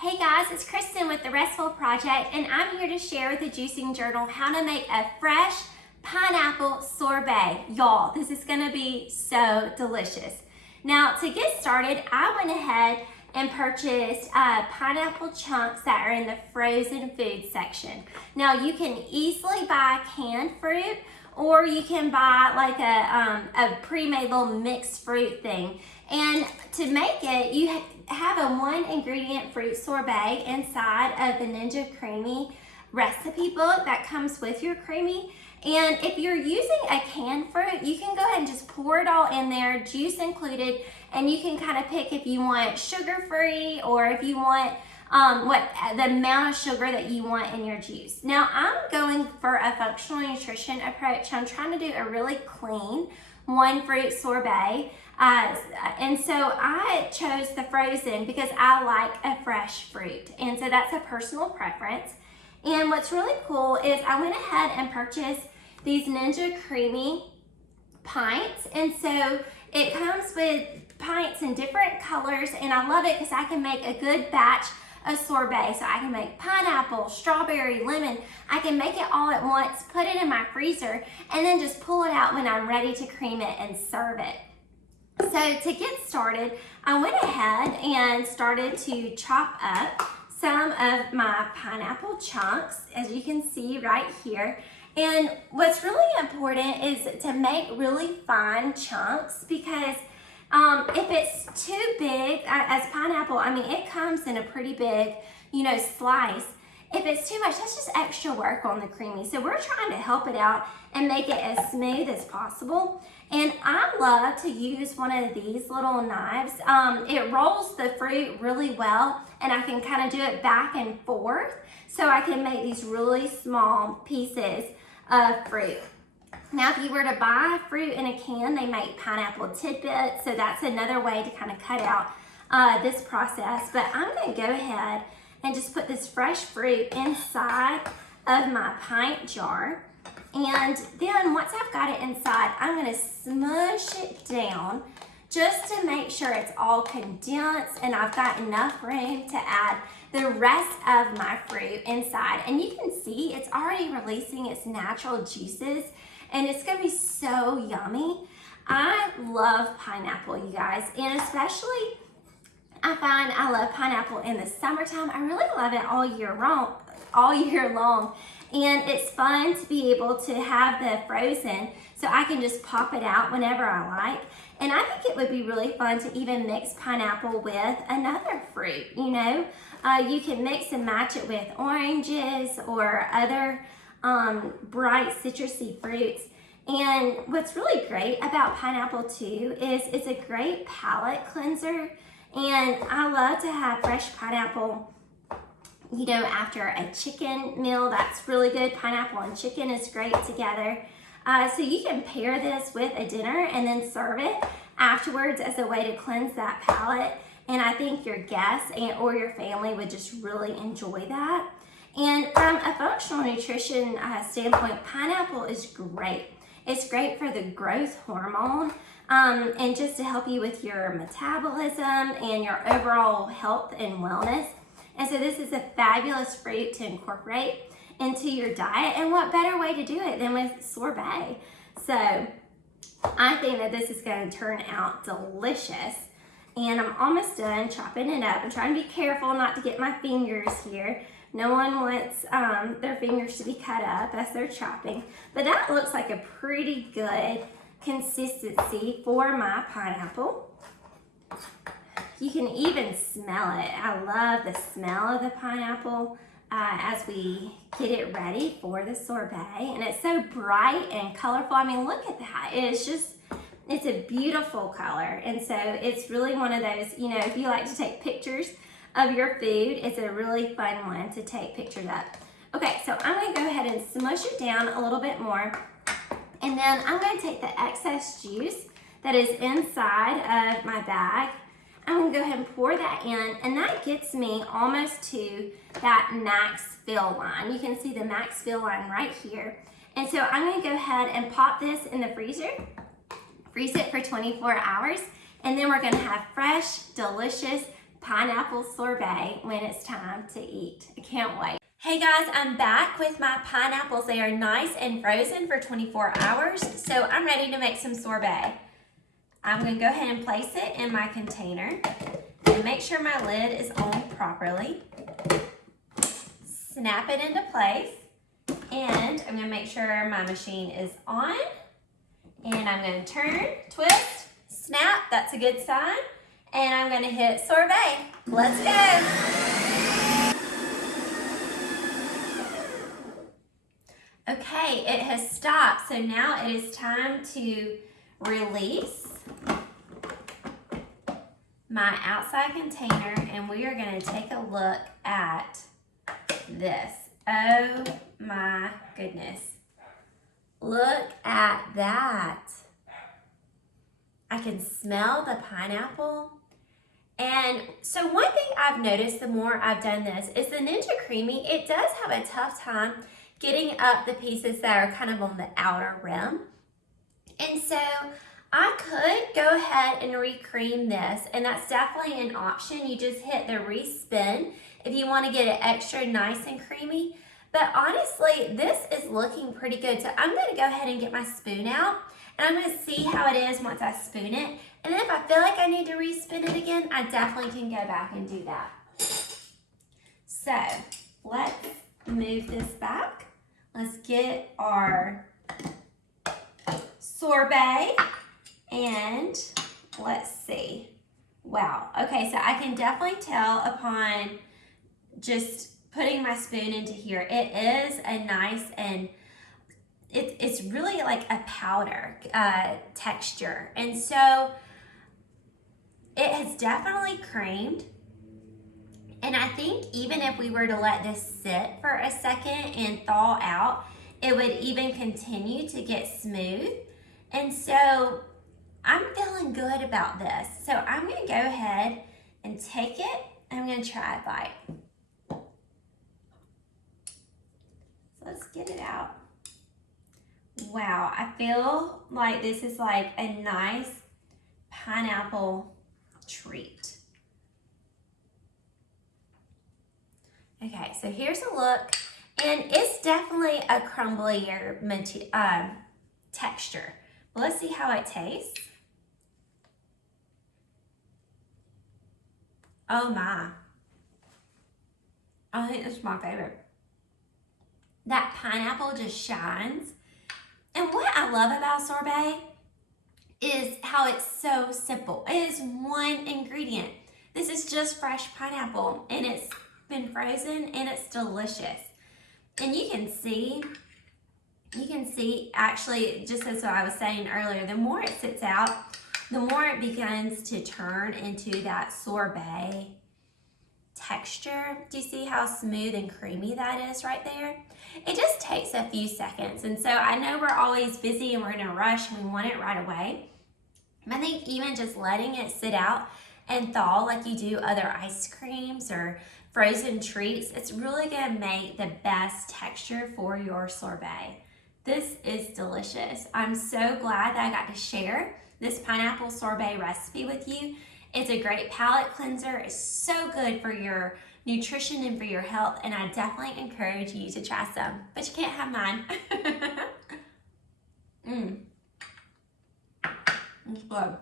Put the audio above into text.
Hey guys, it's Kristen with the Restful Project, and I'm here to share with the Juicing Journal how to make a fresh pineapple sorbet. Y'all, this is gonna be so delicious. Now, to get started, I went ahead and purchased pineapple chunks that are in the frozen food section. Now, you can easily buy canned fruit, or you can buy like a pre-made little mixed fruit thing. And to make it, you have a 1-ingredient fruit sorbet inside of the Ninja CREAMi recipe book that comes with your CREAMi. And if you're using a canned fruit, you can go ahead and just pour it all in there, juice included, and you can kind of pick if you want sugar-free or if you want the amount of sugar that you want in your juice. Now, I'm going for a functional nutrition approach. I'm trying to do a really clean 1-fruit sorbet. And so I chose the frozen because I like a fresh fruit. And so that's a personal preference. And what's really cool is I went ahead and purchased these Ninja CREAMi pints. And so it comes with pints in different colors, and I love it because I can make a good batch of sorbet. So I can make pineapple, strawberry, lemon. I can make it all at once, put it in my freezer, and then just pull it out when I'm ready to cream it and serve it. So to get started, I went ahead and started to chop up some of my pineapple chunks, as you can see right here. And what's really important is to make really fine chunks, because if it's too big, as pineapple, I mean, it comes in a pretty big, slice. If it's too much, that's just extra work on the CREAMi. So we're trying to help it out and make it as smooth as possible. And I love to use one of these little knives. It rolls the fruit really well, and I can kind of do it back and forth so I can make these really small pieces of fruit. Now, if you were to buy fruit in a can, they make pineapple tidbits, so that's another way to kind of cut out this process. But I'm going to go ahead and just put this fresh fruit inside of my pint jar. And then once I've got it inside, I'm going to smush it down just to make sure it's all condensed and I've got enough room to add the rest of my fruit inside. And you can see it's already releasing its natural juices, and it's going to be so yummy. I love pineapple, you guys, and especially I find I love pineapple in the summertime. I really love it all year long. And it's fun to be able to have the frozen, so I can just pop it out whenever I like. And I think it would be really fun to even mix pineapple with another fruit, You can mix and match it with oranges or other bright citrusy fruits. And what's really great about pineapple too is it's a great palate cleanser. And I love to have fresh pineapple, after a chicken meal. That's really good. Pineapple and chicken is great together. So you can pair this with a dinner and then serve it afterwards as a way to cleanse that palate. And I think your guests or your family would just really enjoy that. And from a functional nutrition standpoint, pineapple is great. It's great for the growth hormone and just to help you with your metabolism and your overall health and wellness. And so this is a fabulous fruit to incorporate into your diet. And what better way to do it than with sorbet? So I think that this is going to turn out delicious. And I'm almost done chopping it up. I'm trying to be careful not to get my fingers here. No one wants their fingers to be cut up as they're chopping. But that looks like a pretty good consistency for my pineapple. You can even smell it. I love the smell of the pineapple as we get it ready for the sorbet. And it's so bright and colorful. I mean, look at that. It's a beautiful color. And so it's really one of those, if you like to take pictures of your food, it's a really fun one to take pictures of. Okay, so I'm going to go ahead and smush it down a little bit more. And then I'm going to take the excess juice that is inside of my bag. I'm going to go ahead and pour that in, and that gets me almost to that max fill line. You can see the max fill line right here. And so I'm going to go ahead and pop this in the freezer, freeze it for 24 hours, and then we're going to have fresh, delicious pineapple sorbet when it's time to eat. I can't wait. Hey guys, I'm back with my pineapples. They are nice and frozen for 24 hours, so I'm ready to make some sorbet. I'm going to go ahead and place it in my container and make sure my lid is on properly. Snap it into place, and I'm going to make sure my machine is on, and I'm going to turn, twist, snap, that's a good sign, and I'm going to hit sorbet. Let's go. Okay, it has stopped, so now it is time to release my outside container, and we are going to take a look at this. Oh my goodness. Look at that. I can smell the pineapple. And so one thing I've noticed the more I've done this is the Ninja CREAMi, it does have a tough time getting up the pieces that are kind of on the outer rim. And so I could go ahead and re-cream this, and that's definitely an option. You just hit the re-spin if you want to get it extra nice and creamy. But honestly, this is looking pretty good. So I'm going to go ahead and get my spoon out, and I'm going to see how it is once I spoon it. And then if I feel like I need to re-spin it again, I definitely can go back and do that. So let's move this back. Let's get our sorbet, and let's see. Wow. Okay, so I can definitely tell upon just putting my spoon into here, it is a nice, and it's really like a powder texture. And so it has definitely creamed. And I think even if we were to let this sit for a second and thaw out, it would even continue to get smooth. And so I'm feeling good about this. So I'm going to go ahead and take it, and I'm going to try a bite. So let's get it out. Wow, I feel like this is like a nice pineapple treat. Okay, so here's a look, and it's definitely a crumblier texture. But let's see how it tastes. Oh my. I think this is my favorite. That pineapple just shines. And what I love about sorbet is how it's so simple. It is one ingredient. This is just fresh pineapple, and it's been frozen, and it's delicious. And you can see actually, just as I was saying earlier, the more it sits out, the more it begins to turn into that sorbet texture. Do you see how smooth and creamy that is right there? It just takes a few seconds. And so I know we're always busy and we're in a rush and we want it right away. I think even just letting it sit out and thaw like you do other ice creams or frozen treats, it's really going to make the best texture for your sorbet. This is delicious. I'm so glad that I got to share this pineapple sorbet recipe with you. It's a great palate cleanser. It's so good for your nutrition and for your health, and I definitely encourage you to try some, but you can't have mine. It's good.